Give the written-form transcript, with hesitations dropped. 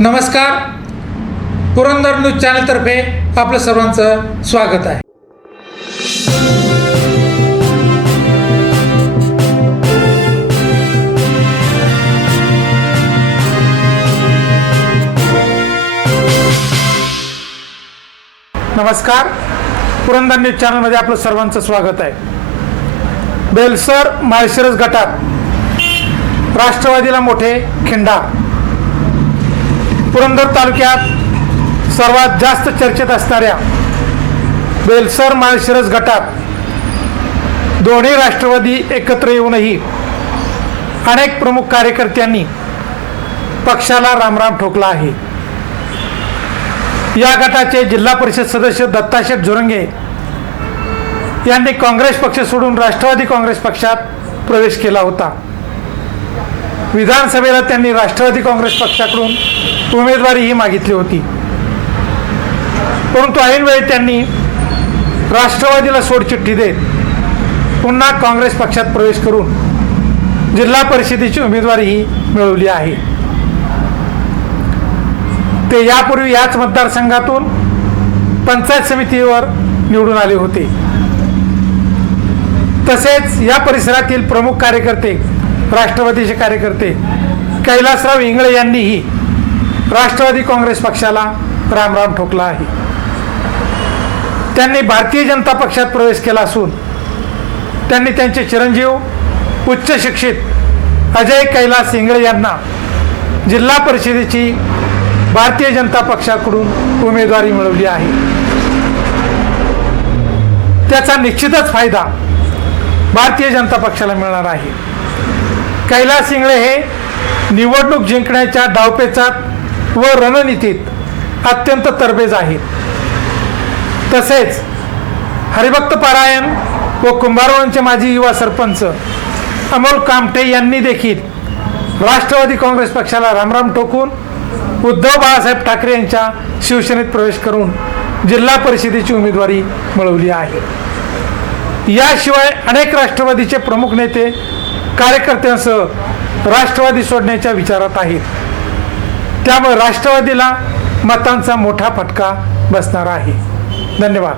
नमस्कार, पुरंदर न्यूज चॅनलतर्फे आपलं सर्वांचं स्वागत आहे. नमस्कार, पुरंदर न्यूज चॅनलमध्ये आपलं सर्वांचं स्वागत आहे. बेलसर माळशिरस गटात राष्ट्रवादीला मोठे खिंडार. पुरंदर तालुक्यात सर्वात जास्त चर्चेत असणाऱ्या बेलसर माळशिरस गटात दोन्ही राष्ट्रवादी एकत्र येऊनही अनेक प्रमुख कार्यकर्त्यांनी पक्षाला रामराम ठोकला आहे. या गटाचे जिल्हा परिषद सदस्य दत्ताशेठ जोरंगे यांनी काँग्रेस पक्ष सोडून राष्ट्रवादी काँग्रेस पक्षात प्रवेश केला होता. विधानसभेला त्यांनी राष्ट्रवादी काँग्रेस पक्षाकडून उमेदवारीही मागितली होती, परंतु ऐनवेळी त्यांनी राष्ट्रवादीला सोडचिठ्ठी देत पुन्हा काँग्रेस पक्षात प्रवेश करून जिल्हा परिषदेची उमेदवारीही मिळवली आहे. ते यापूर्वी याच मतदारसंघातून पंचायत समितीवर निवडून आले होते. तसेच या परिसरातील प्रमुख कार्यकर्ते, राष्ट्रवादीचे कार्यकर्ते कैलासराव इंगळे यांनीही राष्ट्रवादी काँग्रेस पक्षाला रामराम ठोकला आहे. त्यांनी भारतीय जनता पक्षात प्रवेश केला असून त्यांनी त्यांचे चिरंजीव उच्च शिक्षित अजय कैलास इंगळे यांना जिल्हा परिषदेची भारतीय जनता पक्षाकडून उमेदवारी मिळवली आहे. त्याचा निश्चितच फायदा भारतीय जनता पक्षाला मिळणार आहे. कैलास इंगळे हे निवडणूक जिंकण्याच्या डावपेचात व रणनीतीत अत्यंत तरबेज आहेत. तसेच हरिभक्त पारायण व कुंभारवळचे माजी युवा सरपंच अमोल कामटे यांनी देखील राष्ट्रवादी काँग्रेस पक्षाला रामराम ठोकून उद्धव बाळासाहेब ठाकरे यांच्या शिवसेनेत प्रवेश करून जिल्हा परिषदेची उमेदवारी मिळवली आहे. याशिवाय अनेक राष्ट्रवादीचे प्रमुख नेते कार्यकर्त्यांसह राष्ट्रवादी सोडण्याच्या विचारात आहेत. त्यामुळे राष्ट्रवादीला मतांचा मोठा फटका बसणार आहे. धन्यवाद.